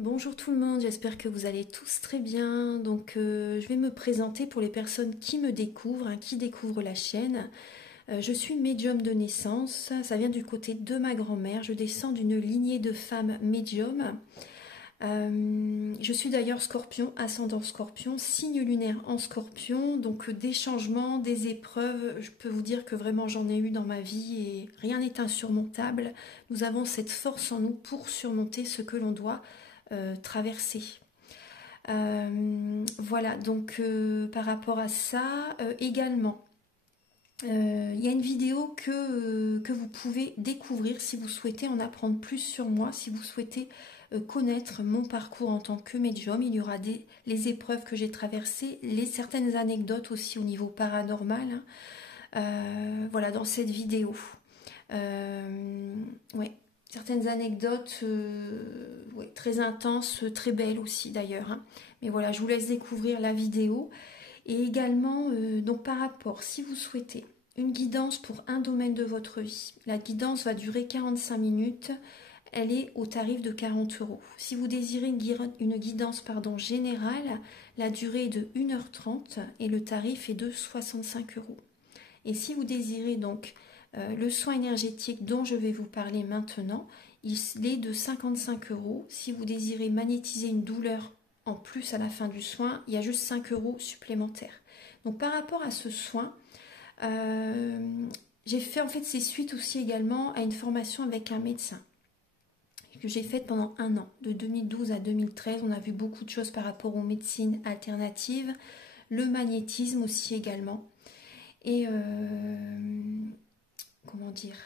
Bonjour tout le monde, j'espère que vous allez tous très bien. Je vais me présenter pour les personnes qui me découvrent, qui découvrent la chaîne. Je suis médium de naissance, ça vient du côté de ma grand-mère. Je descends d'une lignée de femmes médiums. Je suis d'ailleurs scorpion, ascendant scorpion, signe lunaire en scorpion. Donc des changements, des épreuves, je peux vous dire que vraiment j'en ai eu dans ma vie et rien n'est insurmontable. Nous avons cette force en nous pour surmonter ce que l'on doit traverser. Voilà, par rapport à ça, également, il y a une vidéo que vous pouvez découvrir si vous souhaitez en apprendre plus sur moi, si vous souhaitez connaître mon parcours en tant que médium. Il y aura les épreuves que j'ai traversées, certaines anecdotes aussi au niveau paranormal, hein. Voilà, dans cette vidéo. Ouais, certaines anecdotes ouais, très intenses, très belles aussi d'ailleurs, hein. Mais voilà, je vous laisse découvrir la vidéo. Et également, donc par rapport, si vous souhaitez une guidance pour un domaine de votre vie, la guidance va durer 45 minutes. Elle est au tarif de 40 euros. Si vous désirez une guidance générale, la durée est de 1h30 et le tarif est de 65 euros. Et si vous désirez donc le soin énergétique dont je vais vous parler maintenant, il est de 55 euros. Si vous désirez magnétiser une douleur en plus à la fin du soin, il y a juste 5 euros supplémentaires. Donc par rapport à ce soin, j'ai fait en fait c'est suite aussi également à une formation avec un médecin que j'ai faite pendant un an, de 2012 à 2013. On a vu beaucoup de choses par rapport aux médecines alternatives, le magnétisme aussi également. Et comment dire,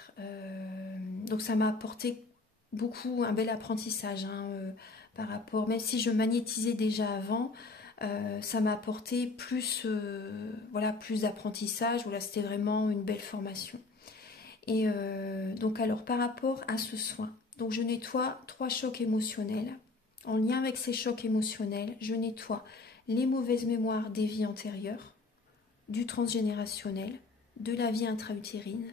donc ça m'a apporté beaucoup un bel apprentissage, hein, par rapport, même si je magnétisais déjà avant, ça m'a apporté plus, voilà, plus d'apprentissage. Voilà, c'était vraiment une belle formation. Et donc alors par rapport à ce soin, donc je nettoie 3 chocs émotionnels. En lien avec ces chocs émotionnels, je nettoie les mauvaises mémoires des vies antérieures, du transgénérationnel, de la vie intra-utérine.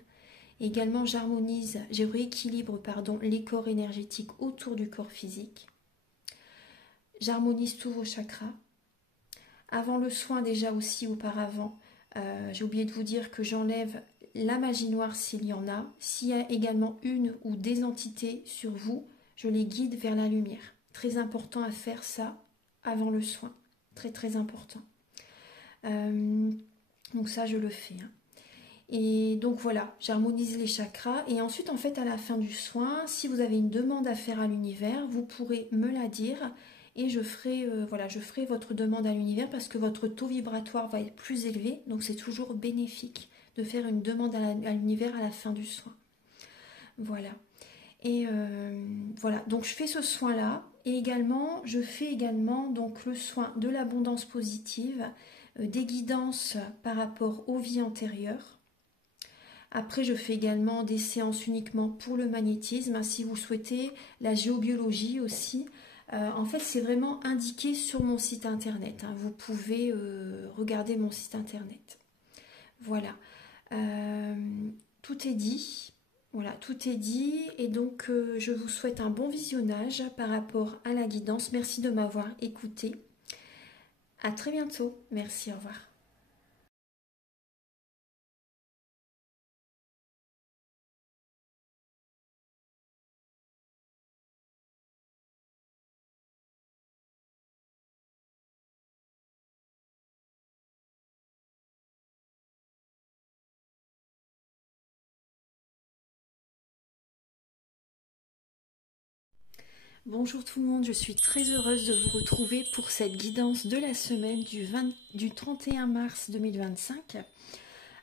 Également, je rééquilibre les corps énergétiques autour du corps physique. J'harmonise tous vos chakras. Avant le soin, déjà aussi auparavant, j'ai oublié de vous dire que j'enlève la magie noire s'il y en a. S'il y a également une ou des entités sur vous, je les guide vers la lumière. Très important à faire ça avant le soin. Très très important. Donc ça, je le fais, hein. Et donc voilà, j'harmonise les chakras. Et ensuite, en fait, à la fin du soin, si vous avez une demande à faire à l'univers, vous pourrez me la dire. Et je ferai, voilà, je ferai votre demande à l'univers parce que votre taux vibratoire va être plus élevé. Donc c'est toujours bénéfique de faire une demande à l'univers à la fin du soin. Voilà. Et voilà, donc je fais ce soin-là. Et également, je fais également donc le soin de l'abondance positive, des guidances par rapport aux vies antérieures. Après, je fais également des séances uniquement pour le magnétisme, si vous souhaitez, la géobiologie aussi. En fait, c'est vraiment indiqué sur mon site internet, hein. Vous pouvez regarder mon site internet. Voilà. Tout est dit. Voilà, tout est dit. Et donc, je vous souhaite un bon visionnage par rapport à la guidance. Merci de m'avoir écouté. À très bientôt. Merci, au revoir. Bonjour tout le monde, je suis très heureuse de vous retrouver pour cette guidance de la semaine du 31 mars 2025.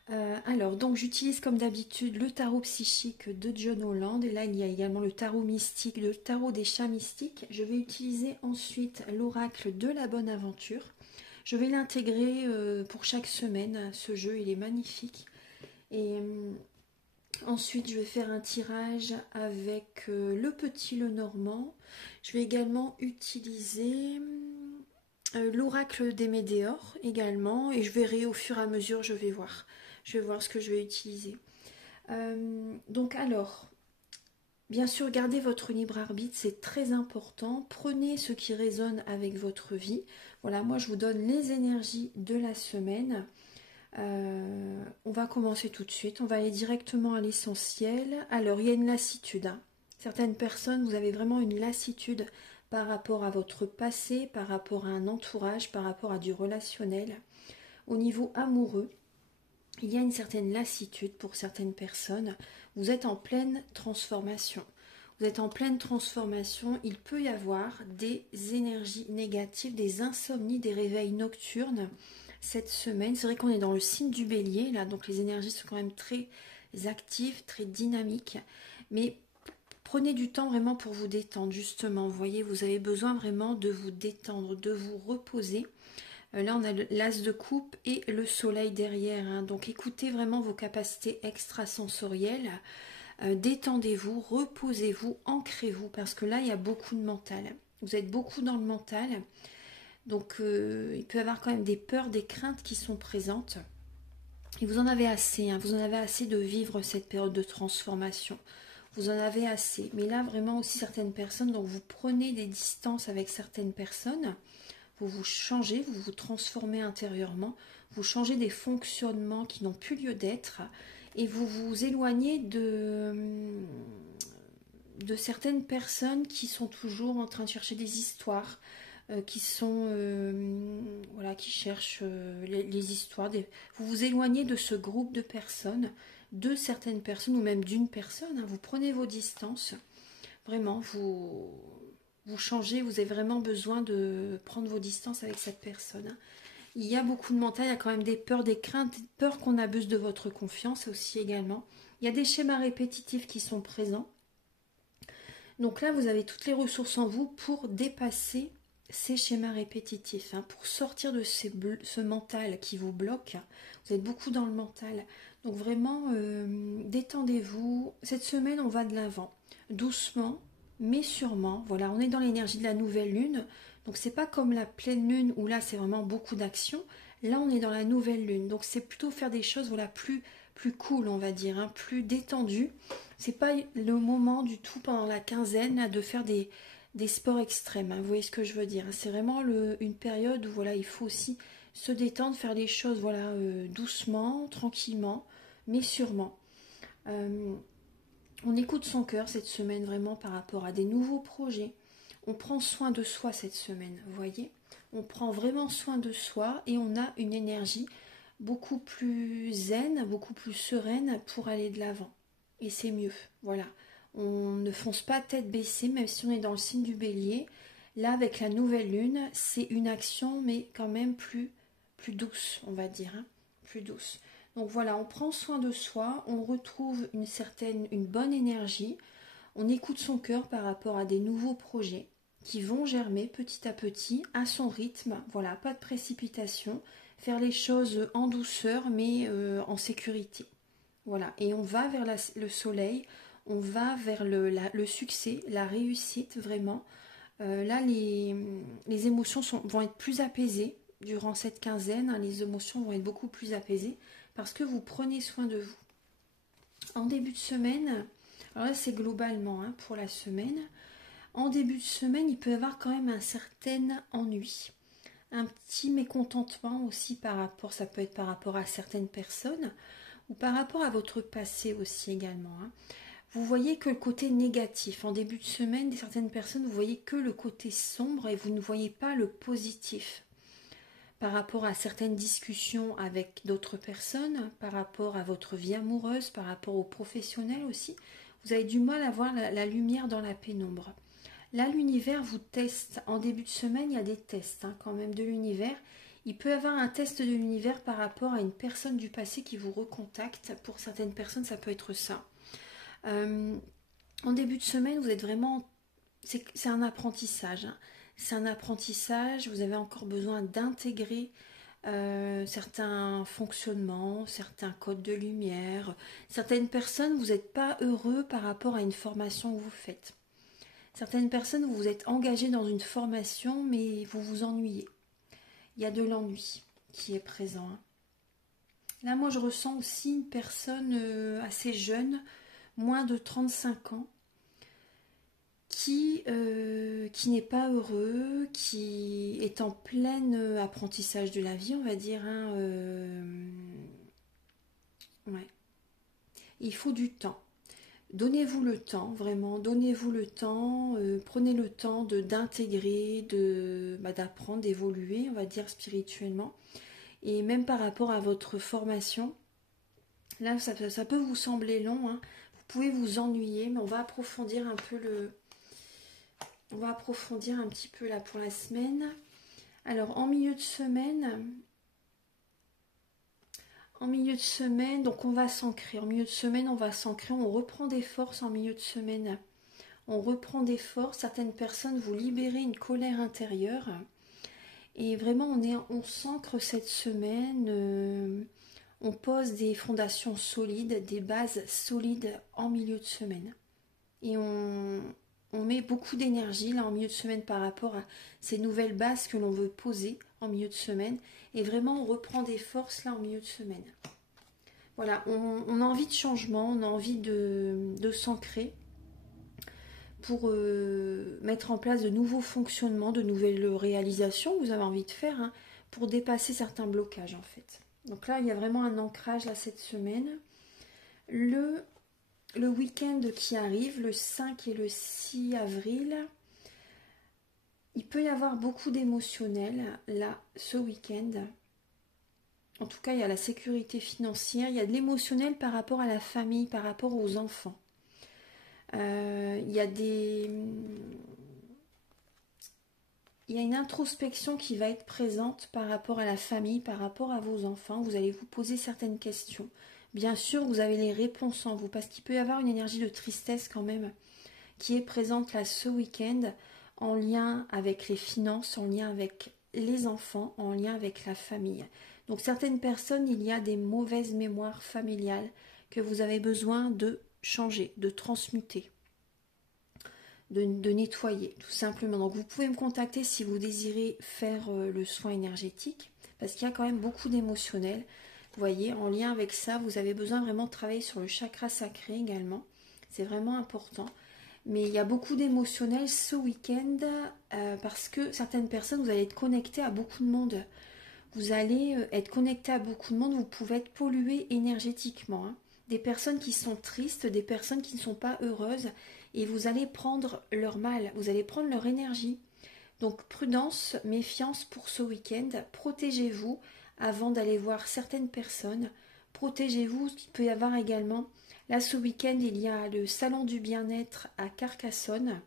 Alors, donc j'utilise comme d'habitude le tarot psychique de John Holland. Et là, il y a également le tarot mystique, le tarot des chats mystiques. Je vais utiliser ensuite l'oracle de la bonne aventure. Je vais l'intégrer pour chaque semaine. Ce jeu, il est magnifique. Et ensuite, je vais faire un tirage avec le petit Lenormand. Je vais également utiliser l'oracle des Médéors également. Et je verrai au fur et à mesure, je vais voir. Je vais voir ce que je vais utiliser. Donc alors, Bien sûr, gardez votre libre arbitre, c'est très important. Prenez ce qui résonne avec votre vie. Voilà, moi je vous donne les énergies de la semaine. On va commencer tout de suite, on va aller directement à l'essentiel. Alors, il y a une lassitude, hein. Certaines personnes, vous avez vraiment une lassitude par rapport à votre passé, par rapport à un entourage, par rapport à du relationnel. Au niveau amoureux, il y a une certaine lassitude pour certaines personnes. Vous êtes en pleine transformation. Vous êtes en pleine transformation. Il peut y avoir des énergies négatives, des insomnies, des réveils nocturnes cette semaine. C'est vrai qu'on est dans le signe du bélier, là, donc les énergies sont quand même très actives, très dynamiques. Mais prenez du temps vraiment pour vous détendre, justement. Vous voyez, vous avez besoin vraiment de vous détendre, de vous reposer. Là, on a l'as de coupe et le soleil derrière, hein. Donc, écoutez vraiment vos capacités extrasensorielles. Détendez-vous, reposez-vous, ancrez-vous, parce que là, il y a beaucoup de mental. Vous êtes beaucoup dans le mental. Donc, il peut y avoir quand même des peurs, des craintes qui sont présentes. Et vous en avez assez, hein. Vous en avez assez de vivre cette période de transformation. Vous en avez assez. Mais là, vraiment aussi certaines personnes, donc vous prenez des distances avec certaines personnes. Vous vous changez, vous vous transformez intérieurement, vous changez des fonctionnements qui n'ont plus lieu d'être et vous vous éloignez de certaines personnes qui sont toujours en train de chercher des histoires, qui sont voilà, qui cherchent les histoires. Vous vous éloignez de ce groupe de personnes, de certaines personnes ou même d'une personne, hein. Vous prenez vos distances, vraiment, vous changez, vous avez vraiment besoin de prendre vos distances avec cette personne, hein. Il y a beaucoup de mental, il y a quand même des peurs, des craintes, peur qu'on abuse de votre confiance aussi également. Il y a des schémas répétitifs qui sont présents. Donc là, vous avez toutes les ressources en vous pour dépasser ces schémas répétitifs, hein, pour sortir de ce mental qui vous bloque. Vous êtes beaucoup dans le mental. Donc vraiment, détendez-vous. Cette semaine, on va de l'avant. Doucement, mais sûrement. Voilà, on est dans l'énergie de la nouvelle lune. Donc c'est pas comme la pleine lune où là, c'est vraiment beaucoup d'action. Là, on est dans la nouvelle lune. Donc c'est plutôt faire des choses, voilà, plus cool, on va dire, hein, plus détendu. C'est pas le moment du tout pendant la quinzaine là, de faire des sports extrêmes, hein, vous voyez ce que je veux dire. C'est vraiment une période où voilà, il faut aussi se détendre, faire les choses voilà, doucement, tranquillement, mais sûrement. On écoute son cœur cette semaine vraiment par rapport à des nouveaux projets. On prend soin de soi cette semaine, vous voyez. On prend vraiment soin de soi et on a une énergie beaucoup plus zen, beaucoup plus sereine pour aller de l'avant. Et c'est mieux, voilà. On ne fonce pas tête baissée, même si on est dans le signe du bélier. Là, avec la nouvelle lune, c'est une action, mais quand même plus douce, on va dire, hein, plus douce. Donc voilà, on prend soin de soi, on retrouve une bonne énergie, on écoute son cœur par rapport à des nouveaux projets qui vont germer petit à petit, à son rythme. Voilà, pas de précipitation, faire les choses en douceur, mais en sécurité. Voilà, et on va vers le soleil, on va vers le succès, la réussite, vraiment. Là, les émotions vont être plus apaisées durant cette quinzaine, hein, les émotions vont être beaucoup plus apaisées parce que vous prenez soin de vous. En début de semaine, alors là c'est globalement hein, pour la semaine, en début de semaine, il peut y avoir quand même un certain ennui. Un petit mécontentement aussi ça peut être par rapport à certaines personnes ou par rapport à votre passé aussi également, hein. Vous voyez que le côté négatif, en début de semaine, certaines personnes, vous voyez que le côté sombre et vous ne voyez pas le positif. Par rapport à certaines discussions avec d'autres personnes, par rapport à votre vie amoureuse, par rapport aux professionnels aussi, vous avez du mal à voir la lumière dans la pénombre. Là, l'univers vous teste. En début de semaine, il y a des tests hein, quand même de l'univers. Il peut y avoir un test de l'univers par rapport à une personne du passé qui vous recontacte. Pour certaines personnes, ça peut être ça. En début de semaine, vous êtes vraiment... C'est un apprentissage. Hein. C'est un apprentissage. Vous avez encore besoin d'intégrer certains fonctionnements, certains codes de lumière. Certaines personnes, vous n'êtes pas heureux par rapport à une formation que vous faites. Certaines personnes, vous êtes engagés dans une formation, mais vous vous ennuyez. Il y a de l'ennui qui est présent. Hein. Là, moi, je ressens aussi une personne assez jeune, moins de 35 ans, qui n'est pas heureux, qui est en plein apprentissage de la vie, on va dire. Hein, ouais. Il faut du temps. Donnez-vous le temps, vraiment, donnez-vous le temps, prenez le temps d'intégrer, d'apprendre, d'évoluer, on va dire spirituellement. Et même par rapport à votre formation, là ça peut vous sembler long, hein. Vous pouvez vous ennuyer, mais on va approfondir un peu on va approfondir un petit peu là pour la semaine. Alors en milieu de semaine, donc on va s'ancrer. En milieu de semaine, on va s'ancrer. On reprend des forces en milieu de semaine. On reprend des forces. Certaines personnes, vous libérez une colère intérieure. Et vraiment, on s'ancre cette semaine. On pose des fondations solides, des bases solides en milieu de semaine. Et on met beaucoup d'énergie là en milieu de semaine par rapport à ces nouvelles bases que l'on veut poser en milieu de semaine. Et vraiment, on reprend des forces là en milieu de semaine. Voilà, on a envie de changement, on a envie de s'ancrer pour mettre en place de nouveaux fonctionnements, de nouvelles réalisations que vous avez envie de faire, hein, pour dépasser certains blocages en fait. Donc là, il y a vraiment un ancrage là cette semaine. Le week-end qui arrive, le 5 et le 6 avril, il peut y avoir beaucoup d'émotionnel là ce week-end. En tout cas, il y a la sécurité financière, il y a de l'émotionnel par rapport à la famille, par rapport aux enfants. Il y a une introspection qui va être présente par rapport à la famille, par rapport à vos enfants. Vous allez vous poser certaines questions. Bien sûr, vous avez les réponses en vous, parce qu'il peut y avoir une énergie de tristesse quand même qui est présente là ce week-end, en lien avec les finances, en lien avec les enfants, en lien avec la famille. Donc certaines personnes, il y a des mauvaises mémoires familiales que vous avez besoin de changer, de transmuter, de nettoyer tout simplement. Donc vous pouvez me contacter si vous désirez faire le soin énergétique, parce qu'il y a quand même beaucoup d'émotionnel. Vous voyez, en lien avec ça, vous avez besoin vraiment de travailler sur le chakra sacré également. C'est vraiment important. Mais il y a beaucoup d'émotionnel ce week-end parce que certaines personnes, vous allez être connectés à beaucoup de monde. Vous allez être connecté à beaucoup de monde, vous pouvez être pollué énergétiquement. Hein. Des personnes qui sont tristes, des personnes qui ne sont pas heureuses, et vous allez prendre leur mal, vous allez prendre leur énergie. Donc prudence, méfiance pour ce week-end, protégez-vous avant d'aller voir certaines personnes, protégez-vous, il peut y avoir également, là ce week-end il y a le salon du bien-être à Carcassonne,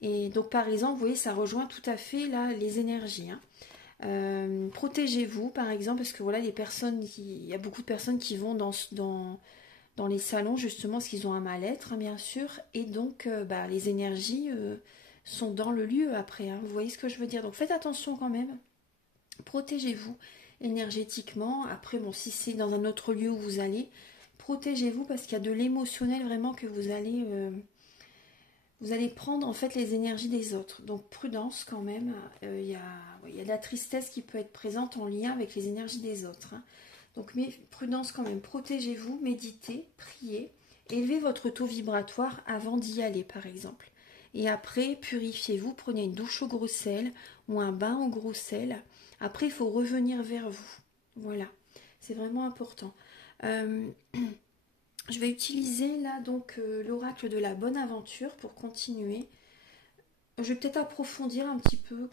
et donc par exemple, vous voyez, ça rejoint tout à fait là les énergies, hein. Protégez-vous par exemple parce que voilà il y a beaucoup de personnes qui vont dans les salons justement parce qu'ils ont un mal-être, hein, bien sûr, et donc les énergies sont dans le lieu après, hein, vous voyez ce que je veux dire, donc faites attention quand même, protégez-vous énergétiquement. Après bon, si c'est dans un autre lieu où vous allez, protégez-vous parce qu'il y a de l'émotionnel vraiment que vous allez prendre en fait les énergies des autres. Donc prudence quand même, il y a de la tristesse qui peut être présente en lien avec les énergies des autres. Hein. Donc mais prudence quand même, protégez-vous, méditez, priez, élevez votre taux vibratoire avant d'y aller par exemple. Et après, purifiez-vous, prenez une douche au gros sel ou un bain au gros sel. Après, il faut revenir vers vous. Voilà, c'est vraiment important. Je vais utiliser là donc l'oracle de la bonne aventure pour continuer. Je vais peut-être approfondir un petit peu,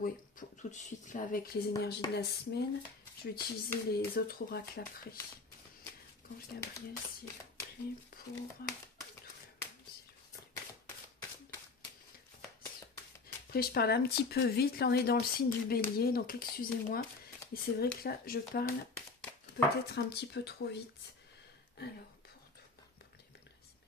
oui, tout de suite là avec les énergies de la semaine. Je vais utiliser les autres oracles après. Ange Gabriel, s'il vous plaît, pour... Après, je parle un petit peu vite. Là, on est dans le signe du bélier, donc excusez-moi. Et c'est vrai que là, je parle peut-être un petit peu trop vite. Alors, pour le début de la semaine.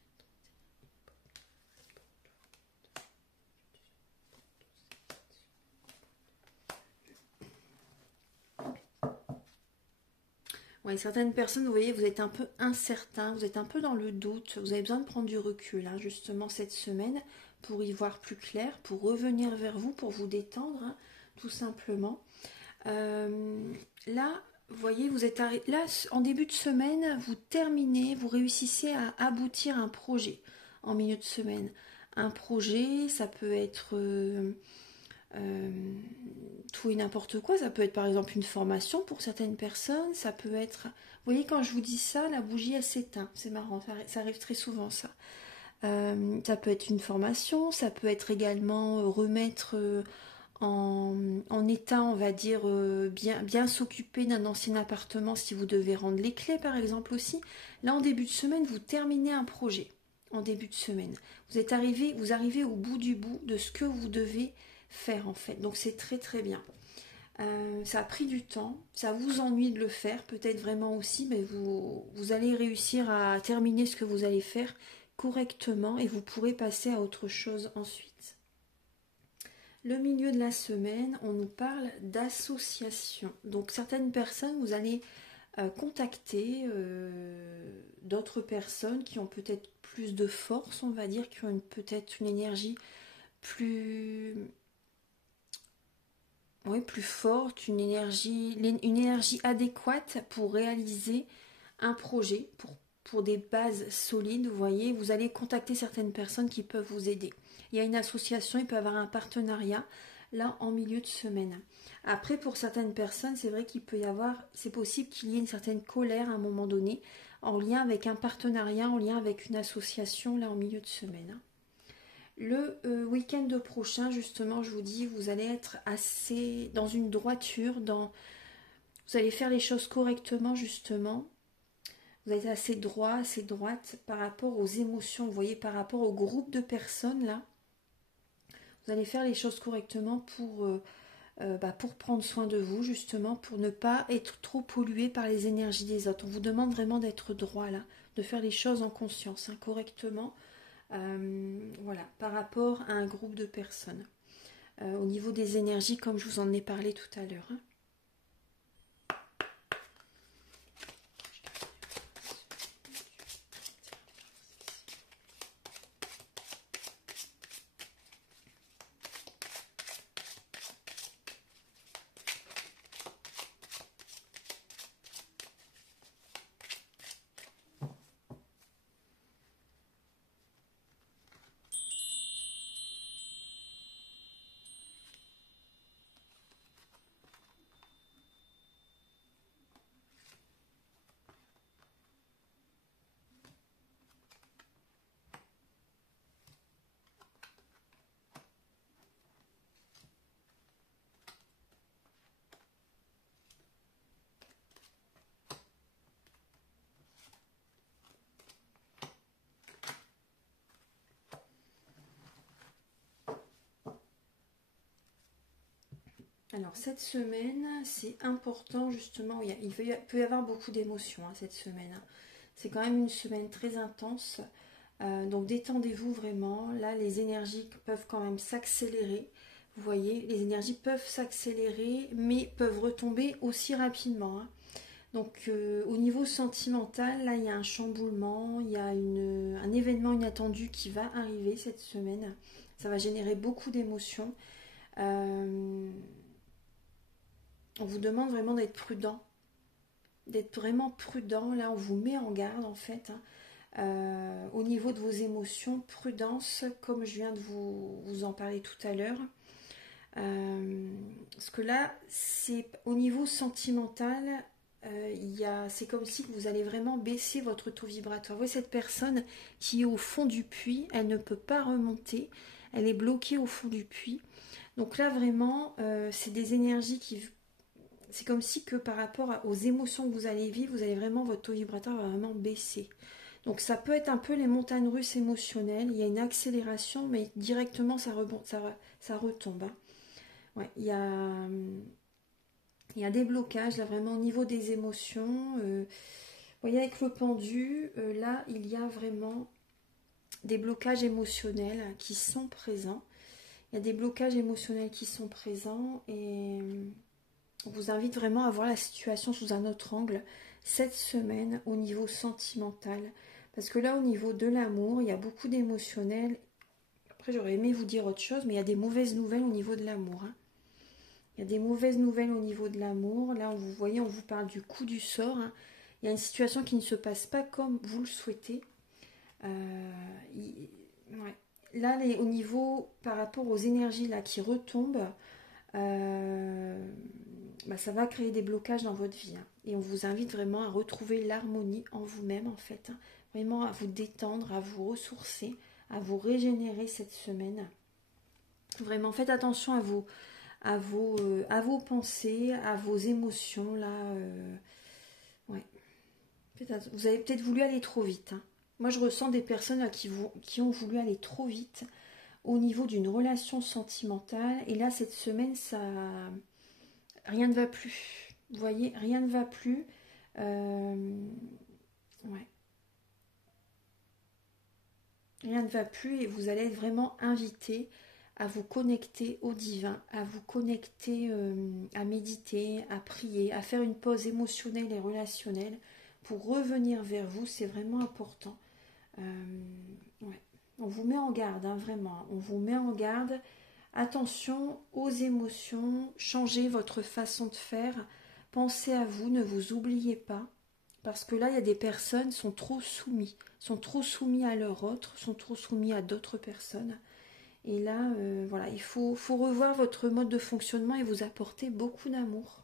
Ouais, certaines personnes, vous voyez, vous êtes un peu incertain, vous êtes un peu dans le doute, vous avez besoin de prendre du recul, hein, justement cette semaine, pour y voir plus clair, pour revenir vers vous, pour vous détendre, hein, tout simplement. Là, vous voyez, vous êtes là en début de semaine, vous terminez, vous réussissez à aboutir à un projet en milieu de semaine. un projet, ça peut être tout et n'importe quoi. Ça peut être par exemple une formation pour certaines personnes. Ça peut être... Vous voyez, quand je vous dis ça, la bougie, elle s'éteint. C'est marrant, ça arrive très souvent, ça. Ça peut être une formation, ça peut être également remettre en état, on va dire, bien s'occuper d'un ancien appartement si vous devez rendre les clés, par exemple, aussi. Là, en début de semaine, vous terminez un projet. En début de semaine. Vous arrivez au bout du bout de ce que vous devez faire, en fait. Donc, c'est très, très bien. Ça a pris du temps, ça vous ennuie de le faire, peut-être vraiment aussi, mais vous allez réussir à terminer ce que vous allez faire correctement et vous pourrez passer à autre chose ensuite. Le milieu de la semaine, on nous parle d'association. Donc certaines personnes, vous allez contacter d'autres personnes qui ont peut-être plus de force, on va dire, qui ont peut-être une énergie plus... Oui, plus forte, une énergie adéquate pour réaliser un projet, pour des bases solides, vous voyez, vous allez contacter certaines personnes qui peuvent vous aider. Il y a une association, il peut y avoir un partenariat, là, en milieu de semaine. Après, pour certaines personnes, c'est vrai qu'il peut y avoir, c'est possible qu'il y ait une certaine colère à un moment donné, en lien avec un partenariat, en lien avec une association, là, en milieu de semaine. Le week-end prochain, justement, je vous dis, vous allez être assez dans une droiture, vous allez faire les choses correctement, justement. Vous allez être assez droit, assez droite par rapport aux émotions, vous voyez, par rapport au groupe de personnes, là. Vous allez faire les choses correctement pour prendre soin de vous, justement, pour ne pas être trop pollué par les énergies des autres. On vous demande vraiment d'être droit, là, de faire les choses en conscience, hein, correctement. Voilà, par rapport à un groupe de personnes. Au niveau des énergies, comme je vous en ai parlé tout à l'heure. Hein. Alors cette semaine, c'est important justement, il peut y avoir beaucoup d'émotions hein, cette semaine. Hein. C'est quand même une semaine très intense, donc détendez-vous vraiment. Là, les énergies peuvent quand même s'accélérer. Vous voyez, les énergies peuvent s'accélérer, mais peuvent retomber aussi rapidement. Hein. Donc au niveau sentimental, là, il y a un chamboulement, il y a un événement inattendu qui va arriver cette semaine. Ça va générer beaucoup d'émotions. On vous demande vraiment d'être prudent, d'être vraiment prudent. Là, on vous met en garde en fait. Hein. Au niveau de vos émotions, prudence, comme je viens de vous en parler tout à l'heure. Parce que là, c'est au niveau sentimental, c'est comme si vous allez vraiment baisser votre taux vibratoire. Vous voyez cette personne qui est au fond du puits, elle ne peut pas remonter, elle est bloquée au fond du puits. Donc là, vraiment, c'est des énergies qui... C'est comme si que par rapport aux émotions que vous allez vivre, vous allez vraiment, votre taux vibratoire va vraiment baisser. Donc ça peut être un peu les montagnes russes émotionnelles. Il y a une accélération, mais directement ça retombe. Hein. Ouais, il y a des blocages là vraiment au niveau des émotions. Vous voyez avec le pendu, là il y a vraiment des blocages émotionnels qui sont présents. Il y a des blocages émotionnels qui sont présents et on vous invite vraiment à voir la situation sous un autre angle cette semaine au niveau sentimental. Parce que là, au niveau de l'amour, il y a beaucoup d'émotionnel. Après, j'aurais aimé vous dire autre chose, mais il y a des mauvaises nouvelles au niveau de l'amour. Hein. Il y a des mauvaises nouvelles au niveau de l'amour. Là, vous voyez, on vous parle du coup du sort. Hein. Il y a une situation qui ne se passe pas comme vous le souhaitez. Ouais. là, au niveau par rapport aux énergies là qui retombent, ça va créer des blocages dans votre vie, hein. Et on vous invite vraiment à retrouver l'harmonie en vous-même, en fait, hein. Vraiment à vous détendre, à vous ressourcer, à vous régénérer cette semaine. Vraiment, faites attention à vos pensées, à vos émotions là. Ouais. Vous avez peut-être voulu aller trop vite, hein. Moi, je ressens des personnes là, qui ont voulu aller trop vite au niveau d'une relation sentimentale. Et là, cette semaine, rien ne va plus. Vous voyez, rien ne va plus. Ouais. Rien ne va plus et vous allez être vraiment invité à vous connecter au divin, à vous connecter, à méditer, à prier, à faire une pause émotionnelle et relationnelle pour revenir vers vous. C'est vraiment important. Ouais. On vous met en garde, hein, vraiment. On vous met en garde. Attention aux émotions. Changez votre façon de faire. Pensez à vous. Ne vous oubliez pas. Parce que là, il y a des personnes qui sont trop soumis à leur autre, sont trop soumis à d'autres personnes. Et là, voilà, faut revoir votre mode de fonctionnement et vous apporter beaucoup d'amour.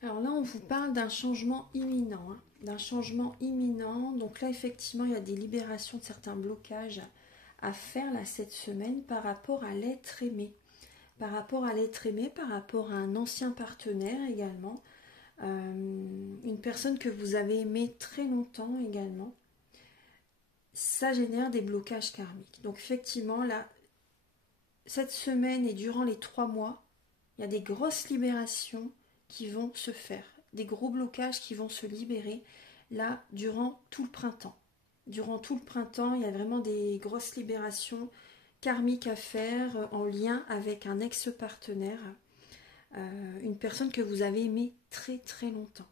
Alors là, on vous parle d'un changement imminent, hein, d'un changement imminent. Donc là, effectivement, il y a des libérations de certains blocages à faire là cette semaine par rapport à l'être aimé. Par rapport à l'être aimé, par rapport à un ancien partenaire également. Une personne que vous avez aimée très longtemps également. Ça génère des blocages karmiques. Donc effectivement, là, cette semaine et durant les 3 mois, il y a des grosses libérations qui vont se faire, des gros blocages qui vont se libérer là durant tout le printemps. Durant tout le printemps, il y a vraiment des grosses libérations karmiques à faire en lien avec un ex-partenaire, une personne que vous avez aimée très très longtemps.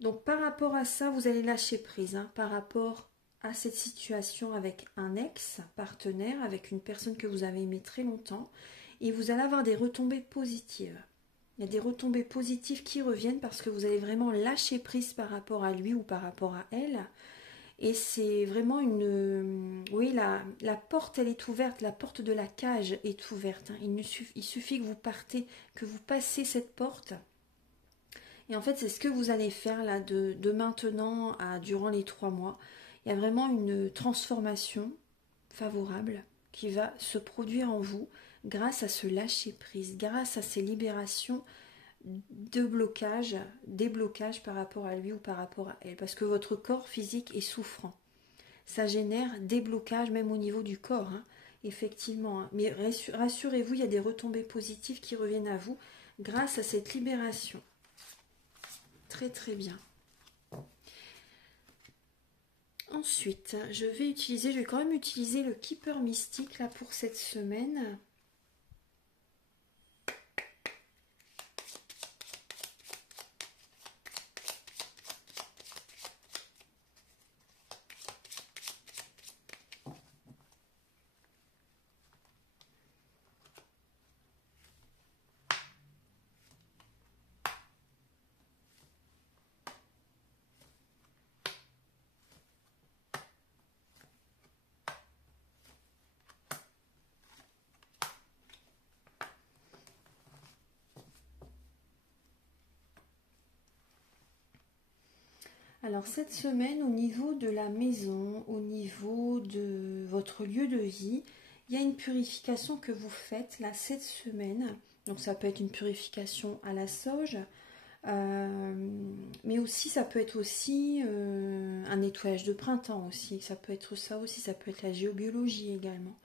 Donc par rapport à ça, vous allez lâcher prise, hein, par rapport à cette situation avec un ex-partenaire, avec une personne que vous avez aimée très longtemps, et vous allez avoir des retombées positives. Il y a des retombées positives qui reviennent parce que vous allez vraiment lâcher prise par rapport à lui ou par rapport à elle. Et c'est vraiment une... Oui, la porte, elle est ouverte, la porte de la cage est ouverte, hein. Il suffit que vous partez, que vous passez cette porte. Et en fait, c'est ce que vous allez faire là de maintenant à durant les 3 mois. Il y a vraiment une transformation favorable qui va se produire en vous grâce à ce lâcher-prise, grâce à ces libérations de blocage, des blocages par rapport à lui ou par rapport à elle. Parce que votre corps physique est souffrant. Ça génère des blocages même au niveau du corps, hein, effectivement. Hein. Mais rassurez-vous, il y a des retombées positives qui reviennent à vous grâce à cette libération. Très très bien. Ensuite, je vais quand même utiliser le Keeper Mystique là pour cette semaine. Alors cette semaine, au niveau de la maison, au niveau de votre lieu de vie, il y a une purification que vous faites là cette semaine. Donc ça peut être une purification à la sauge, mais aussi ça peut être aussi un nettoyage de printemps aussi. Ça peut être ça aussi, ça peut être la géobiologie également.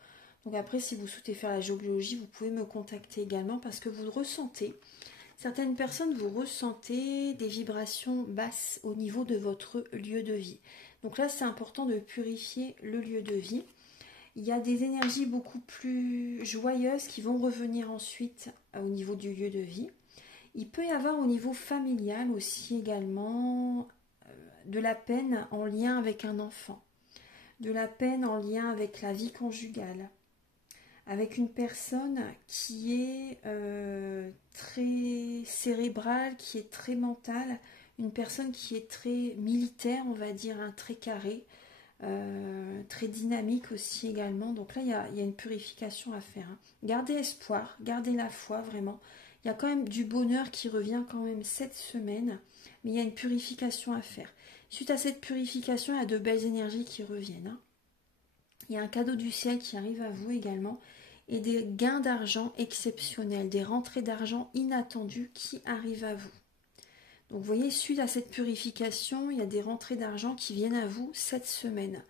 Donc après, si vous souhaitez faire la géobiologie, vous pouvez me contacter également parce que vous le ressentez. Certaines personnes, vous ressentez des vibrations basses au niveau de votre lieu de vie. Donc là, c'est important de purifier le lieu de vie. Il y a des énergies beaucoup plus joyeuses qui vont revenir ensuite au niveau du lieu de vie. Il peut y avoir au niveau familial aussi également de la peine en lien avec un enfant, de la peine en lien avec la vie conjugale, avec une personne qui est très cérébrale, qui est très mentale, une personne qui est très militaire, on va dire, hein, très carré, très dynamique aussi également. Donc là, il y a une purification à faire. Hein. Gardez espoir, gardez la foi vraiment. Il y a quand même du bonheur qui revient quand même cette semaine, mais il y a une purification à faire. Suite à cette purification, il y a de belles énergies qui reviennent. Hein. Il y a un cadeau du ciel qui arrive à vous également et des gains d'argent exceptionnels, des rentrées d'argent inattendues qui arrivent à vous. Donc vous voyez, suite à cette purification, il y a des rentrées d'argent qui viennent à vous cette semaine.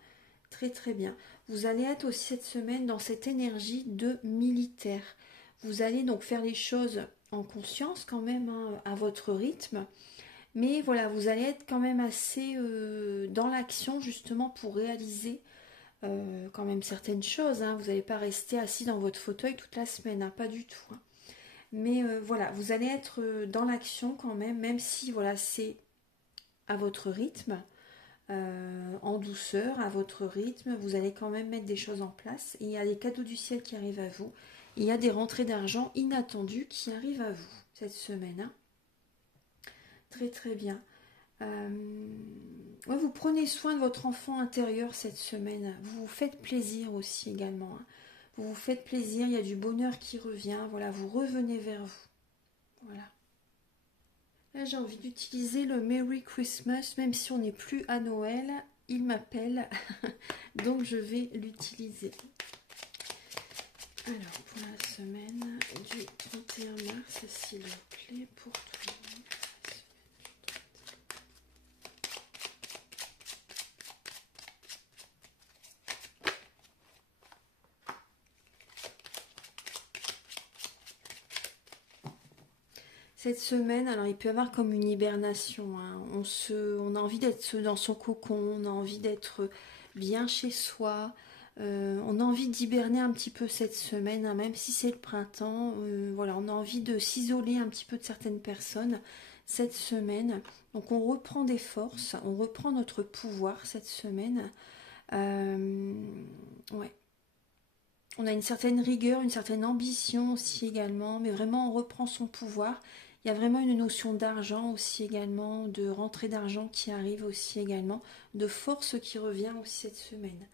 Très très bien. Vous allez être aussi cette semaine dans cette énergie de militaire. Vous allez donc faire les choses en conscience quand même, hein, à votre rythme. Mais voilà, vous allez être quand même assez dans l'action justement pour réaliser quand même certaines choses. Hein. Vous n'allez pas rester assis dans votre fauteuil toute la semaine, hein, pas du tout. Hein. Mais voilà, vous allez être dans l'action quand même, même si voilà, c'est à votre rythme, en douceur, à votre rythme, vous allez quand même mettre des choses en place. Et il y a des cadeaux du ciel qui arrivent à vous. Et il y a des rentrées d'argent inattendues qui arrivent à vous cette semaine. Hein. Très très bien. Ouais, vous prenez soin de votre enfant intérieur cette semaine. Vous vous faites plaisir aussi également. Hein. Vous vous faites plaisir, il y a du bonheur qui revient. Voilà, vous revenez vers vous. Voilà. Là, j'ai envie d'utiliser le Merry Christmas, même si on n'est plus à Noël. Il m'appelle, donc je vais l'utiliser. Alors, pour la semaine du 31 mars, s'il vous plaît, pour tout le monde. Cette semaine, alors il peut y avoir comme une hibernation. Hein. On a envie d'être dans son cocon, on a envie d'être bien chez soi. On a envie d'hiberner un petit peu cette semaine, hein, même si c'est le printemps. Voilà, on a envie de s'isoler un petit peu de certaines personnes cette semaine. Donc on reprend des forces, on reprend notre pouvoir cette semaine. Ouais. On a une certaine rigueur, une certaine ambition aussi également, mais vraiment on reprend son pouvoir. Il y a vraiment une notion d'argent aussi également, de rentrée d'argent qui arrive aussi également, de force qui revient aussi cette semaine.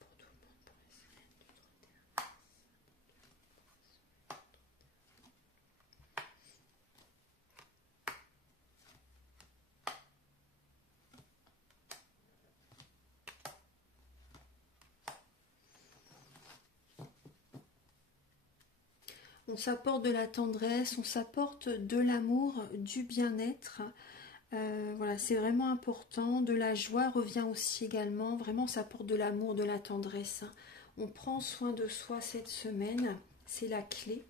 Pour tout le monde, pour la semaine du 31. On s'apporte de la tendresse, on s'apporte de l'amour, du bien-être. Voilà, c'est vraiment important. De la joie revient aussi également. Vraiment, ça apporte de l'amour, de la tendresse. On prend soin de soi cette semaine. C'est la clé.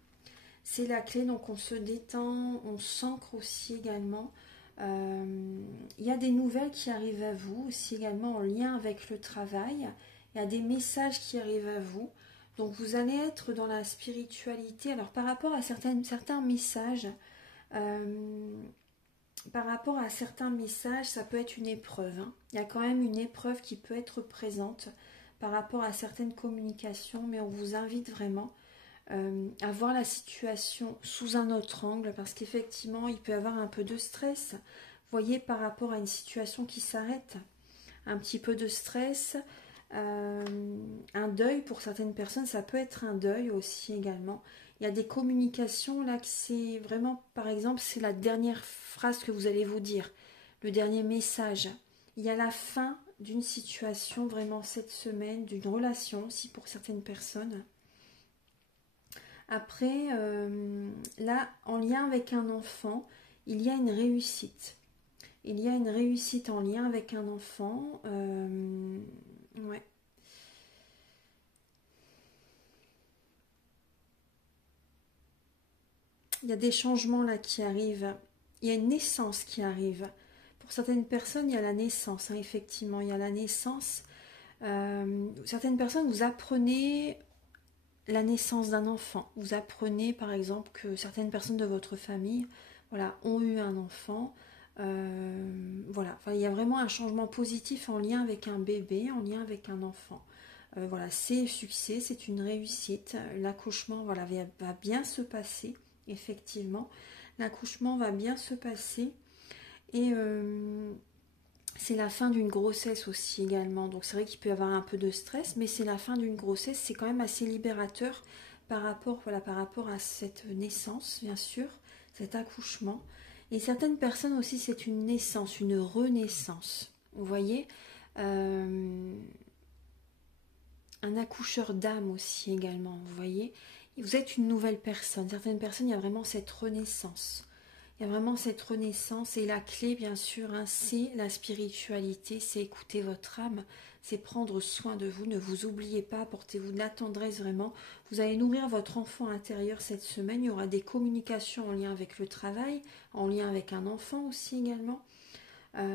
C'est la clé, donc on se détend, on s'ancre aussi également. Il y a des nouvelles qui arrivent à vous aussi également en lien avec le travail. Il y a des messages qui arrivent à vous. Donc vous allez être dans la spiritualité. Alors par rapport à certains messages, ça peut être une épreuve. Hein. Il y a quand même une épreuve qui peut être présente par rapport à certaines communications, mais on vous invite vraiment à voir la situation sous un autre angle, parce qu'effectivement, il peut y avoir un peu de stress. Vous voyez, par rapport à une situation qui s'arrête, un petit peu de stress, un deuil pour certaines personnes, ça peut être un deuil aussi également. Il y a des communications là que c'est vraiment, par exemple, c'est la dernière phrase que vous allez vous dire, le dernier message. Il y a la fin d'une situation vraiment cette semaine, d'une relation aussi pour certaines personnes. Après, là, en lien avec un enfant, il y a une réussite. Il y a une réussite en lien avec un enfant. Ouais. Il y a des changements là qui arrivent. Il y a une naissance qui arrive. Pour certaines personnes, il y a la naissance, hein, effectivement. Il y a la naissance. Certaines personnes, vous apprenez la naissance d'un enfant. Vous apprenez, par exemple, que certaines personnes de votre famille, voilà, ont eu un enfant. Voilà, enfin, il y a vraiment un changement positif en lien avec un bébé, en lien avec un enfant. Voilà, c'est succès, c'est une réussite. L'accouchement, voilà, va bien se passer, effectivement. L'accouchement va bien se passer. Et c'est la fin d'une grossesse aussi également. Donc c'est vrai qu'il peut y avoir un peu de stress, mais c'est la fin d'une grossesse. C'est quand même assez libérateur par rapport, voilà, par rapport à cette naissance, bien sûr, cet accouchement. Et certaines personnes aussi, c'est une naissance, une renaissance. Vous voyez, un accoucheur d'âme aussi également, vous voyez. Et vous êtes une nouvelle personne. Certaines personnes, il y a vraiment cette renaissance. Il y a vraiment cette renaissance et la clé, bien sûr, hein, c'est la spiritualité, c'est écouter votre âme, c'est prendre soin de vous. Ne vous oubliez pas, apportez-vous de la tendresse vraiment. Vous allez nourrir votre enfant intérieur cette semaine. Il y aura des communications en lien avec le travail, en lien avec un enfant aussi également. Il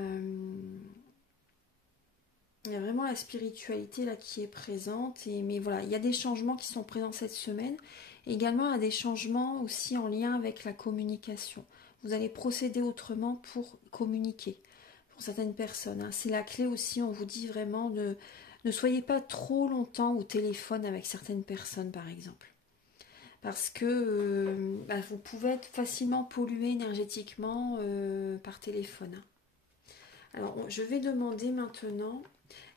y a vraiment la spiritualité là qui est présente. Mais voilà, il y a des changements qui sont présents cette semaine. Et également, il y a des changements aussi en lien avec la communication. Vous allez procéder autrement pour communiquer pour certaines personnes. Hein. C'est la clé aussi, on vous dit vraiment de ne soyez pas trop longtemps au téléphone avec certaines personnes par exemple. Parce que vous pouvez être facilement pollué énergétiquement par téléphone. Hein. Alors je vais demander maintenant,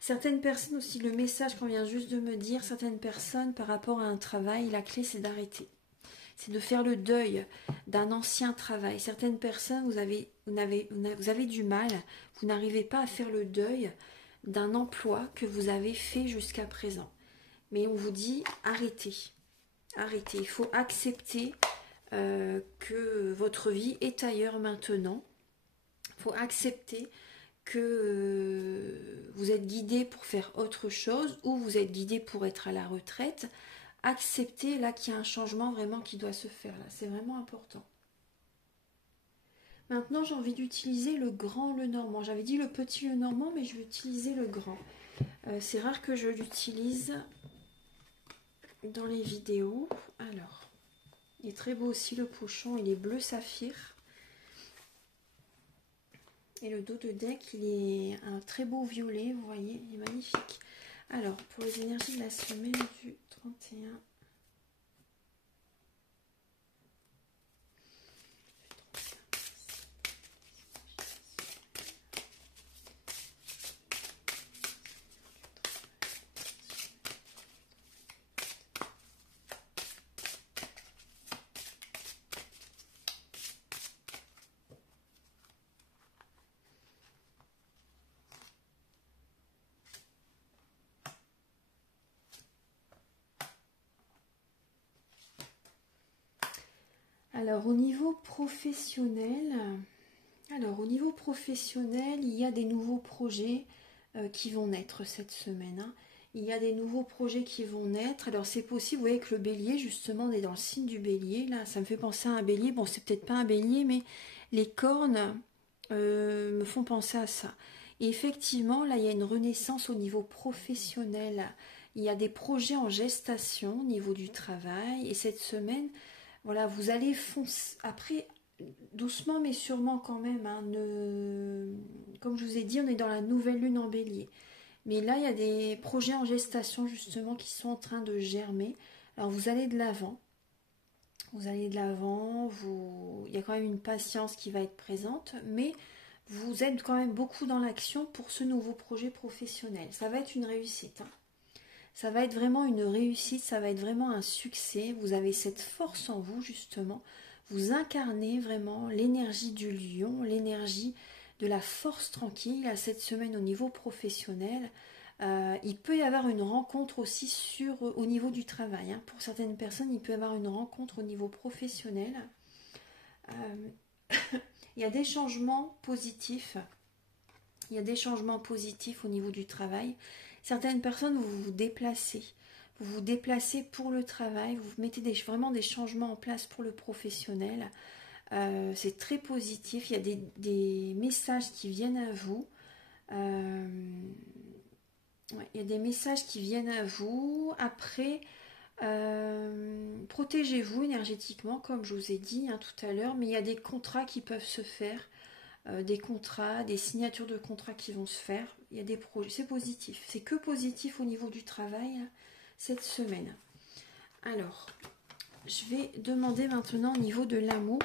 certaines personnes aussi, le message qu'on vient juste de me dire, certaines personnes par rapport à un travail, la clé c'est d'arrêter. C'est de faire le deuil d'un ancien travail. Certaines personnes, vous avez du mal, vous n'arrivez pas à faire le deuil d'un emploi que vous avez fait jusqu'à présent. Mais on vous dit arrêtez, arrêtez. Il faut accepter que votre vie est ailleurs maintenant. Il faut accepter que vous êtes guidé pour faire autre chose ou vous êtes guidé pour être à la retraite. Accepter là qu'il y a un changement vraiment qui doit se faire là, c'est vraiment important. Maintenant j'ai envie d'utiliser le grand le normand. J'avais dit le petit le normand, mais je vais utiliser le grand. C'est rare que je l'utilise dans les vidéos. Alors, il est très beau aussi le pochon, il est bleu saphir. Et le dos de deck, il est un très beau violet, vous voyez, il est magnifique. Alors, pour les énergies de la semaine du 31. Alors au niveau professionnel, il y a des nouveaux projets qui vont naître cette semaine. Hein. Il y a des nouveaux projets qui vont naître. Alors c'est possible, vous voyez que le bélier, justement, on est dans le signe du bélier. Là, ça me fait penser à un bélier. Bon, c'est peut-être pas un bélier, mais les cornes me font penser à ça. Et effectivement, là, il y a une renaissance au niveau professionnel. Il y a des projets en gestation au niveau du travail. Et cette semaine, voilà, vous allez foncer. Après, doucement mais sûrement quand même. Hein, comme je vous ai dit, on est dans la nouvelle lune en bélier. Mais là, il y a des projets en gestation justement qui sont en train de germer. Alors vous allez de l'avant. Vous allez de l'avant. Il y a quand même une patience qui va être présente. Mais vous êtes quand même beaucoup dans l'action pour ce nouveau projet professionnel. Ça va être une réussite. Hein. Ça va être vraiment une réussite, ça va être vraiment un succès. Vous avez cette force en vous, justement. Vous incarnez vraiment l'énergie du lion, l'énergie de la force tranquille à cette semaine au niveau professionnel. Il peut y avoir une rencontre aussi au niveau du travail. Hein. Pour certaines personnes, il peut y avoir une rencontre au niveau professionnel. Il y a des changements positifs. Il y a des changements positifs au niveau du travail. Certaines personnes, vous vous déplacez. Vous vous déplacez pour le travail. Vous mettez vraiment des changements en place pour le professionnel. C'est très positif. Il y a des messages qui viennent à vous. Il y a des messages qui viennent à vous. Après, protégez-vous énergétiquement, comme je vous ai dit hein, tout à l'heure. Mais il y a des contrats qui peuvent se faire. Des contrats, des signatures de contrats qui vont se faire. Il y a des projets, c'est positif. C'est que positif au niveau du travail là, cette semaine. Alors, je vais demander maintenant au niveau de l'amour.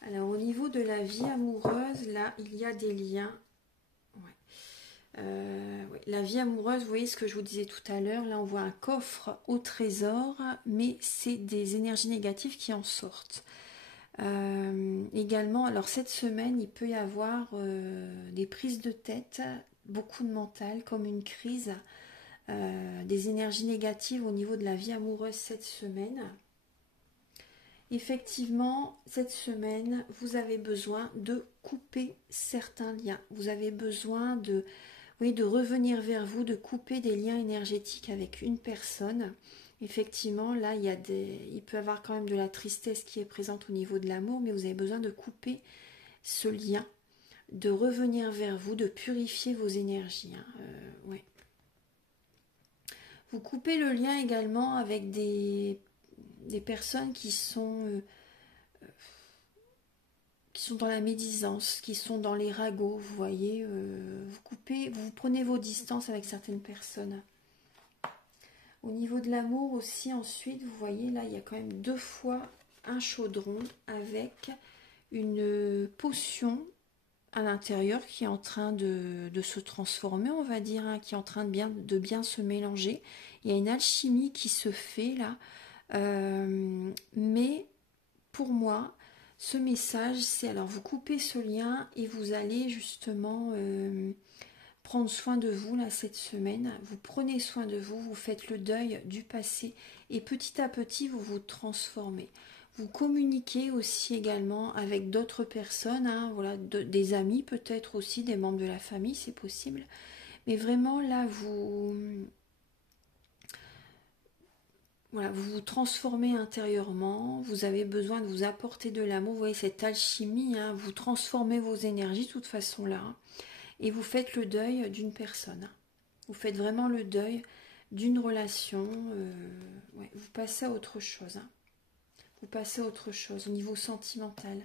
Alors, au niveau de la vie amoureuse, là, il y a des liens. Ouais, la vie amoureuse, vous voyez ce que je vous disais tout à l'heure, là on voit un coffre au trésor, mais c'est des énergies négatives qui en sortent. Également, alors cette semaine, il peut y avoir des prises de tête, beaucoup de mental, comme une crise, des énergies négatives au niveau de la vie amoureuse cette semaine. Effectivement, cette semaine, vous avez besoin de couper certains liens. Vous avez besoin de revenir vers vous, de couper des liens énergétiques avec une personne. Effectivement, là, il peut y avoir quand même de la tristesse qui est présente au niveau de l'amour, mais vous avez besoin de couper ce lien, de revenir vers vous, de purifier vos énergies. Ouais. Vous coupez le lien également avec des personnes qui sont dans la médisance, qui sont dans les ragots, vous voyez, vous prenez vos distances avec certaines personnes. Au niveau de l'amour aussi, ensuite, vous voyez, là, il y a quand même 2 fois un chaudron avec une potion à l'intérieur qui est en train de se transformer, on va dire, hein, qui est en train de bien se mélanger. Il y a une alchimie qui se fait là, mais pour moi, ce message, c'est alors vous coupez ce lien et vous allez justement prendre soin de vous là cette semaine. Vous prenez soin de vous, vous faites le deuil du passé et petit à petit vous vous transformez. Vous communiquez aussi également avec d'autres personnes, hein, voilà, des amis peut-être aussi, des membres de la famille, c'est possible. Mais vraiment là, vous vous transformez intérieurement, vous avez besoin de vous apporter de l'amour, vous voyez cette alchimie, hein, vous transformez vos énergies de toute façon là, hein, et vous faites le deuil d'une personne. Vous faites vraiment le deuil d'une relation, vous passez à autre chose. Hein. Vous passez à autre chose au niveau sentimental.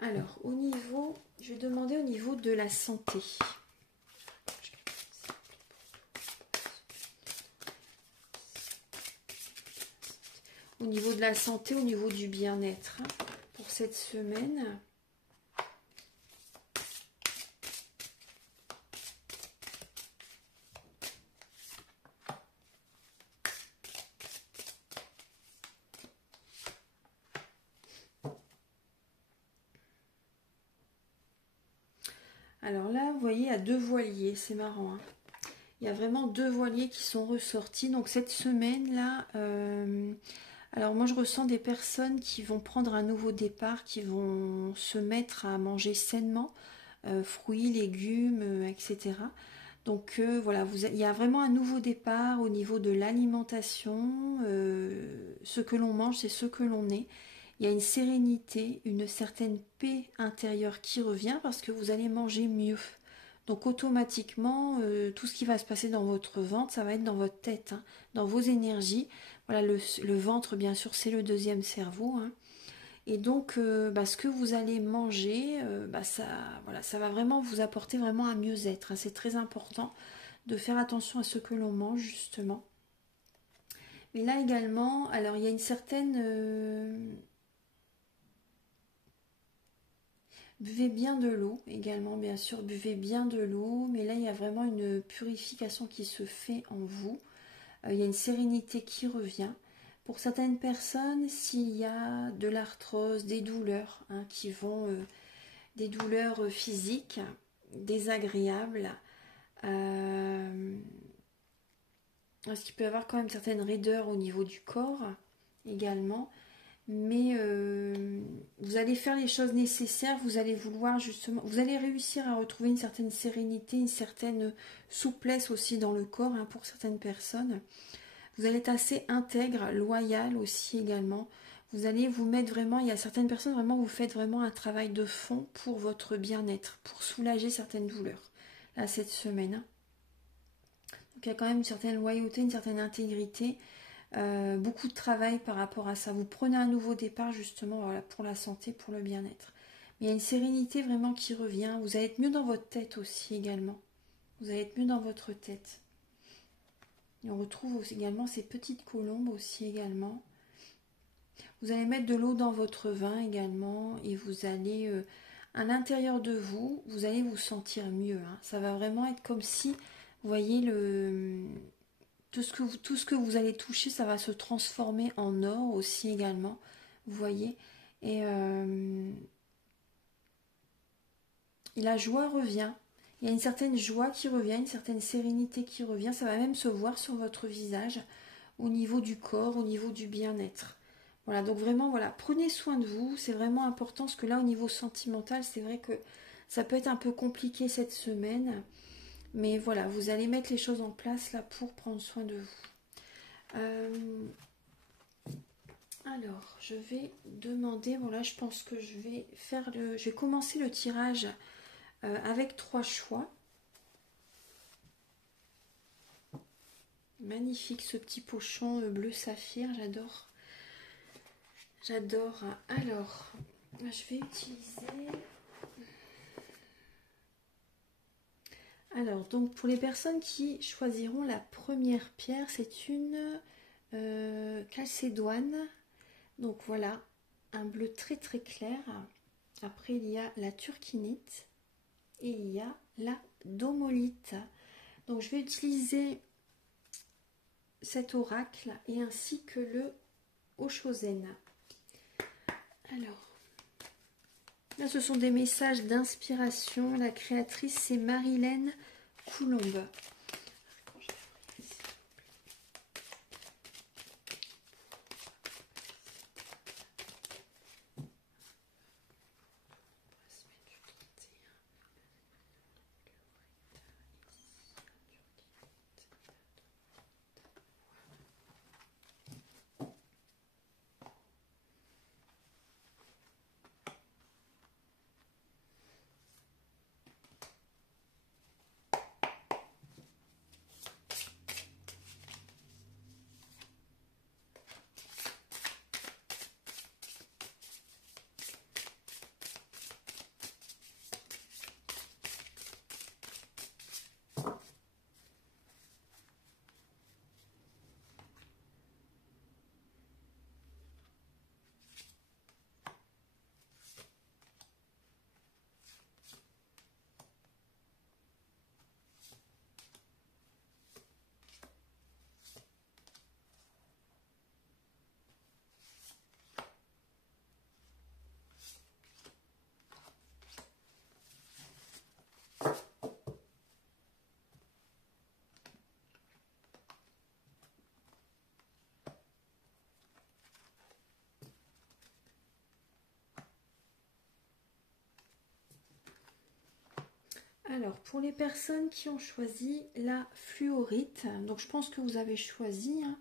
Alors, je vais demander au niveau de la santé. Au niveau de la santé, au niveau du bien-être, hein, pour cette semaine. Alors là, vous voyez, il y a 2 voiliers, c'est marrant. Hein. Il y a vraiment 2 voiliers qui sont ressortis. Donc cette semaine-là, alors moi je ressens des personnes qui vont prendre un nouveau départ, qui vont se mettre à manger sainement, fruits, légumes, etc. Donc voilà, il y a vraiment un nouveau départ au niveau de l'alimentation. Ce que l'on mange, c'est ce que l'on est. Il y a une sérénité, une certaine paix intérieure qui revient parce que vous allez manger mieux. Donc automatiquement, tout ce qui va se passer dans votre ventre, ça va être dans votre tête, hein, dans vos énergies. Voilà, le ventre, bien sûr, c'est le deuxième cerveau. Hein. Et donc, ce que vous allez manger, ça va vraiment vous apporter vraiment un mieux-être. Hein. C'est très important de faire attention à ce que l'on mange justement. Mais là également, alors il y a une certaine... buvez bien de l'eau également, bien sûr, buvez bien de l'eau, mais là il y a vraiment une purification qui se fait en vous. Il y a une sérénité qui revient. Pour certaines personnes, s'il y a de l'arthrose, des douleurs hein, qui vont, des douleurs physiques désagréables, parce qu'il peut y avoir quand même certaines raideurs au niveau du corps également, mais vous allez faire les choses nécessaires, vous allez vouloir justement, vous allez réussir à retrouver une certaine sérénité, une certaine souplesse aussi dans le corps hein, pour certaines personnes. Vous allez être assez intègre, loyal aussi également. Vous allez vous mettre vraiment, il y a certaines personnes vraiment, vous faites vraiment un travail de fond pour votre bien-être, pour soulager certaines douleurs, là cette semaine. Donc il y a quand même une certaine loyauté, une certaine intégrité, beaucoup de travail par rapport à ça. Vous prenez un nouveau départ justement voilà, pour la santé, pour le bien-être. Mais il y a une sérénité vraiment qui revient. Vous allez être mieux dans votre tête aussi également. Vous allez être mieux dans votre tête. Et on retrouve aussi également ces petites colombes aussi également. Vous allez mettre de l'eau dans votre vin également et vous allez, à l'intérieur de vous, vous allez vous sentir mieux. Hein. Ça va vraiment être comme si, vous voyez, tout ce que vous allez toucher, ça va se transformer en or aussi également. Vous voyez. Et la joie revient. Il y a une certaine joie qui revient, une certaine sérénité qui revient. Ça va même se voir sur votre visage, au niveau du corps, au niveau du bien-être. Voilà, donc vraiment, voilà, prenez soin de vous. C'est vraiment important, parce que là, au niveau sentimental, c'est vrai que ça peut être un peu compliqué cette semaine. Mais voilà, vous allez mettre les choses en place là pour prendre soin de vous. Alors, je vais demander, bon là, je pense que je vais commencer le tirage avec 3 choix. Magnifique ce petit pochon bleu saphir, j'adore. J'adore. Alors, je vais utiliser... Alors, donc pour les personnes qui choisiront la première pierre, c'est une calcédoine. Donc voilà, un bleu très très clair. Après, il y a la turquinite et il y a la domolite. Donc je vais utiliser cet oracle et ainsi que le Oshozen. Alors, là ce sont des messages d'inspiration. La créatrice c'est Marilène Coulombe. Alors, pour les personnes qui ont choisi la fluorite, donc je pense que vous avez choisi, hein,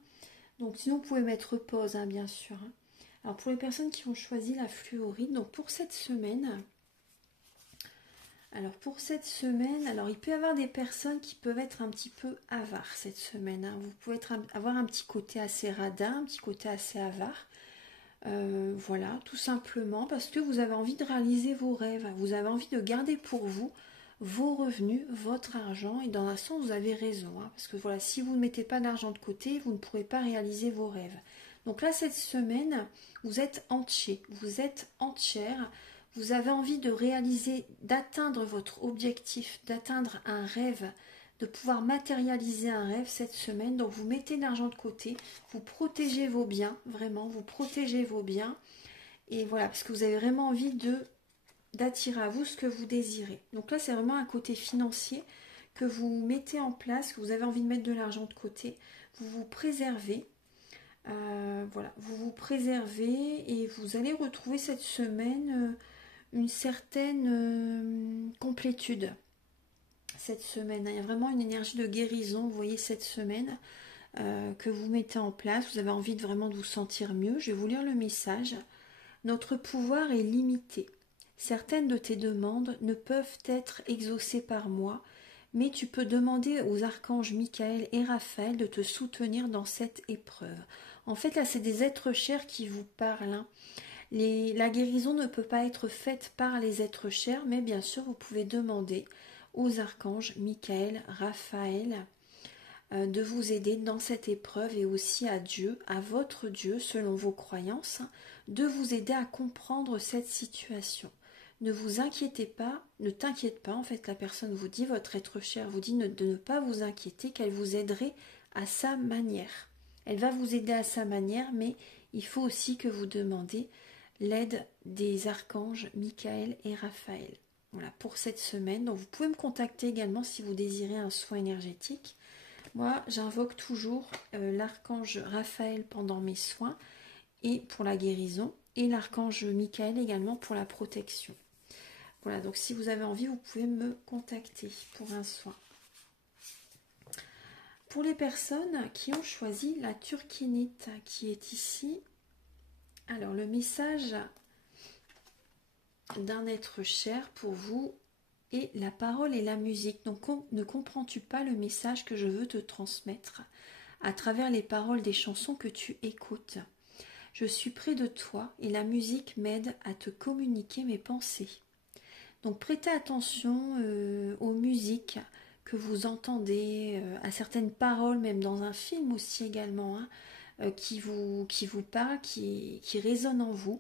donc sinon vous pouvez mettre pause, hein, bien sûr. Hein. Alors, pour les personnes qui ont choisi la fluorite, donc pour cette semaine, alors il peut y avoir des personnes qui peuvent être un petit peu avares cette semaine. Hein. Vous pouvez avoir un petit côté assez radin, un petit côté assez avare. Voilà, tout simplement parce que vous avez envie de réaliser vos rêves, vous avez envie de garder pour vous vos revenus, votre argent. Et dans un sens, vous avez raison. Parce que voilà, si vous ne mettez pas d'argent de côté, vous ne pourrez pas réaliser vos rêves. Donc là, cette semaine, vous êtes entier, vous êtes entière. Vous avez envie de réaliser, d'atteindre votre objectif, d'atteindre un rêve, de pouvoir matérialiser un rêve cette semaine. Donc vous mettez de l'argent de côté, vous protégez vos biens, vraiment, vous protégez vos biens. Et voilà, parce que vous avez vraiment envie d'attirer à vous ce que vous désirez. Donc là, c'est vraiment un côté financier que vous mettez en place, que vous avez envie de mettre de l'argent de côté. Vous vous préservez. Voilà, vous vous préservez et vous allez retrouver cette semaine une certaine complétude. Cette semaine, il y a vraiment une énergie de guérison, vous voyez, cette semaine que vous mettez en place. Vous avez envie vraiment de vous sentir mieux. Je vais vous lire le message. Notre pouvoir est limité. Certaines de tes demandes ne peuvent être exaucées par moi, mais tu peux demander aux archanges Michael et Raphaël de te soutenir dans cette épreuve. En fait, là, c'est des êtres chers qui vous parlent. Hein. La guérison ne peut pas être faite par les êtres chers, mais bien sûr, vous pouvez demander aux archanges Michael, Raphaël, de vous aider dans cette épreuve et aussi à Dieu, à votre Dieu, selon vos croyances, de vous aider à comprendre cette situation. Ne vous inquiétez pas, ne t'inquiète pas, en fait la personne vous dit, votre être cher vous dit de ne pas vous inquiéter, qu'elle vous aiderait à sa manière. Elle va vous aider à sa manière, mais il faut aussi que vous demandiez l'aide des archanges Michael et Raphaël. Voilà, pour cette semaine. Donc vous pouvez me contacter également si vous désirez un soin énergétique. Moi, j'invoque toujours l'archange Raphaël pendant mes soins et pour la guérison, et l'archange Michael également pour la protection. Voilà, donc si vous avez envie, vous pouvez me contacter pour un soin. Pour les personnes qui ont choisi la turquinite qui est ici, alors le message d'un être cher pour vous est la parole et la musique. Donc ne comprends-tu pas le message que je veux te transmettre à travers les paroles des chansons que tu écoutes? Je suis près de toi et la musique m'aide à te communiquer mes pensées. Donc prêtez attention aux musiques que vous entendez, à certaines paroles, même dans un film aussi également, hein, qui vous parlent, qui résonnent en vous.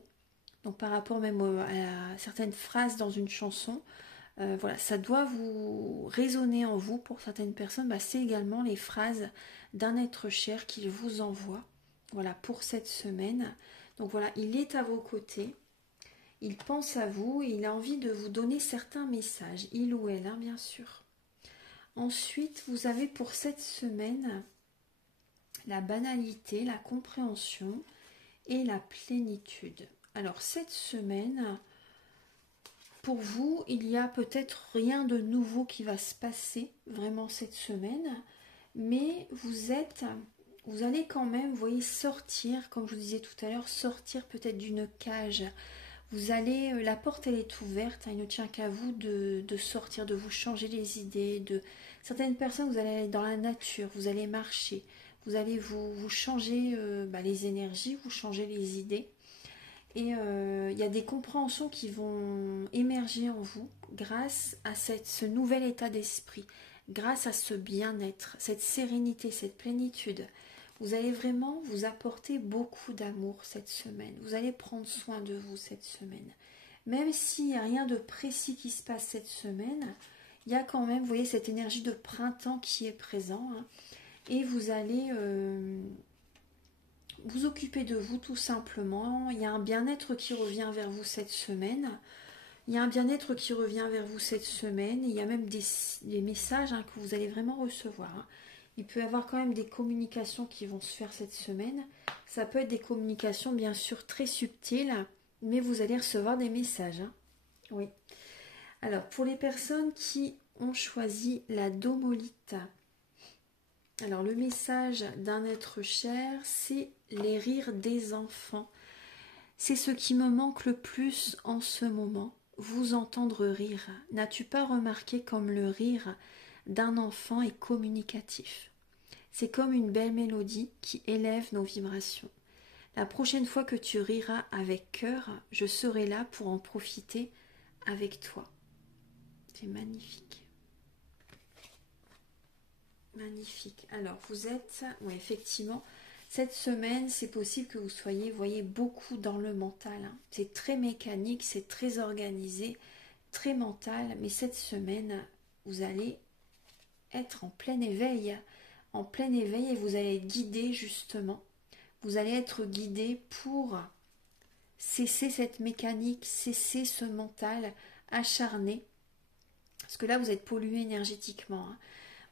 Donc par rapport même à certaines phrases dans une chanson, voilà, ça doit vous résonner en vous. Pour certaines personnes, c'est également les phrases d'un être cher qu'il vous envoie. Voilà, pour cette semaine. Donc voilà, il est à vos côtés. Il pense à vous et il a envie de vous donner certains messages. Il ou elle, hein, bien sûr. Ensuite, vous avez pour cette semaine la banalité, la compréhension et la plénitude. Alors cette semaine, pour vous, il y a peut-être rien de nouveau qui va se passer vraiment cette semaine, mais vous allez quand même, vous voyez, sortir, comme je vous disais tout à l'heure, sortir peut-être d'une cage. Vous allez, la porte elle est ouverte, hein, il ne tient qu'à vous de sortir, de vous changer les idées. Certaines personnes, vous allez aller dans la nature, vous allez marcher, vous allez vous changer les énergies, vous changer les idées. Et il y a des compréhensions qui vont émerger en vous grâce à ce nouvel état d'esprit, grâce à ce bien-être, cette sérénité, cette plénitude. Vous allez vraiment vous apporter beaucoup d'amour cette semaine. Vous allez prendre soin de vous cette semaine. Même s'il n'y a rien de précis qui se passe cette semaine, il y a quand même, vous voyez, cette énergie de printemps qui est présente. Hein, et vous allez vous occuper de vous tout simplement. Il y a un bien-être qui revient vers vous cette semaine. Il y a un bien-être qui revient vers vous cette semaine. Il y a même des messages que vous allez vraiment recevoir. Hein. Il peut y avoir quand même des communications qui vont se faire cette semaine. Ça peut être des communications bien sûr très subtiles, mais vous allez recevoir des messages. Hein. Oui. Alors, pour les personnes qui ont choisi la domolite, alors le message d'un être cher, c'est les rires des enfants. C'est ce qui me manque le plus en ce moment, vous entendre rire. N'as-tu pas remarqué comme le rire d'un enfant est communicatif? C'est comme une belle mélodie qui élève nos vibrations. La prochaine fois que tu riras avec cœur, je serai là pour en profiter avec toi. C'est magnifique. Magnifique. Alors, vous êtes... Oui, effectivement, cette semaine, c'est possible que vous soyez, vous voyez, beaucoup dans le mental. Hein. C'est très mécanique, c'est très organisé, très mental. Mais cette semaine, vous allez être en plein éveil. En plein éveil et vous allez être guidé, justement. Vous allez être guidé pour cesser cette mécanique, cesser ce mental acharné. Parce que là, vous êtes pollué énergétiquement. Hein.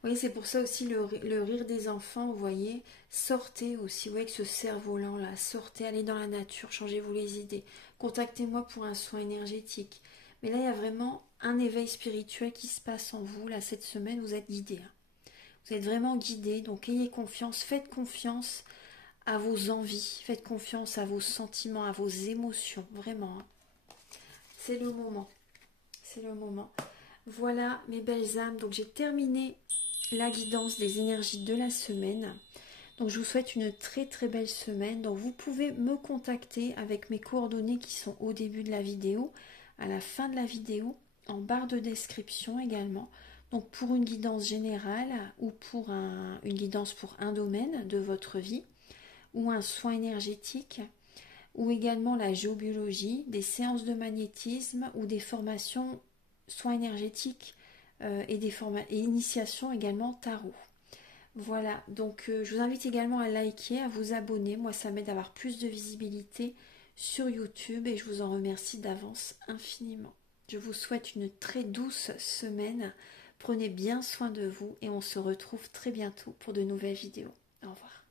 Vous voyez, c'est pour ça aussi le rire des enfants, vous voyez, sortez aussi, vous voyez, avec ce cerf-volant là, sortez, allez dans la nature, changez-vous les idées, contactez-moi pour un soin énergétique. Mais là, il y a vraiment un éveil spirituel qui se passe en vous, là, cette semaine, vous êtes guidé. Hein. Vous êtes vraiment guidé, donc ayez confiance, faites confiance à vos envies, faites confiance à vos sentiments, à vos émotions, vraiment. Hein. C'est le moment, c'est le moment. Voilà mes belles âmes, donc j'ai terminé la guidance des énergies de la semaine. Donc je vous souhaite une très très belle semaine. Donc vous pouvez me contacter avec mes coordonnées qui sont au début de la vidéo, à la fin de la vidéo, en barre de description également. Donc pour une guidance générale ou pour une guidance pour un domaine de votre vie ou un soin énergétique ou également la géobiologie, des séances de magnétisme ou des formations soins énergétiques et initiations également tarot. Voilà, donc je vous invite également à liker, à vous abonner. Moi, ça m'aide à avoir plus de visibilité sur YouTube et je vous en remercie d'avance infiniment. Je vous souhaite une très douce semaine. Prenez bien soin de vous et on se retrouve très bientôt pour de nouvelles vidéos. Au revoir.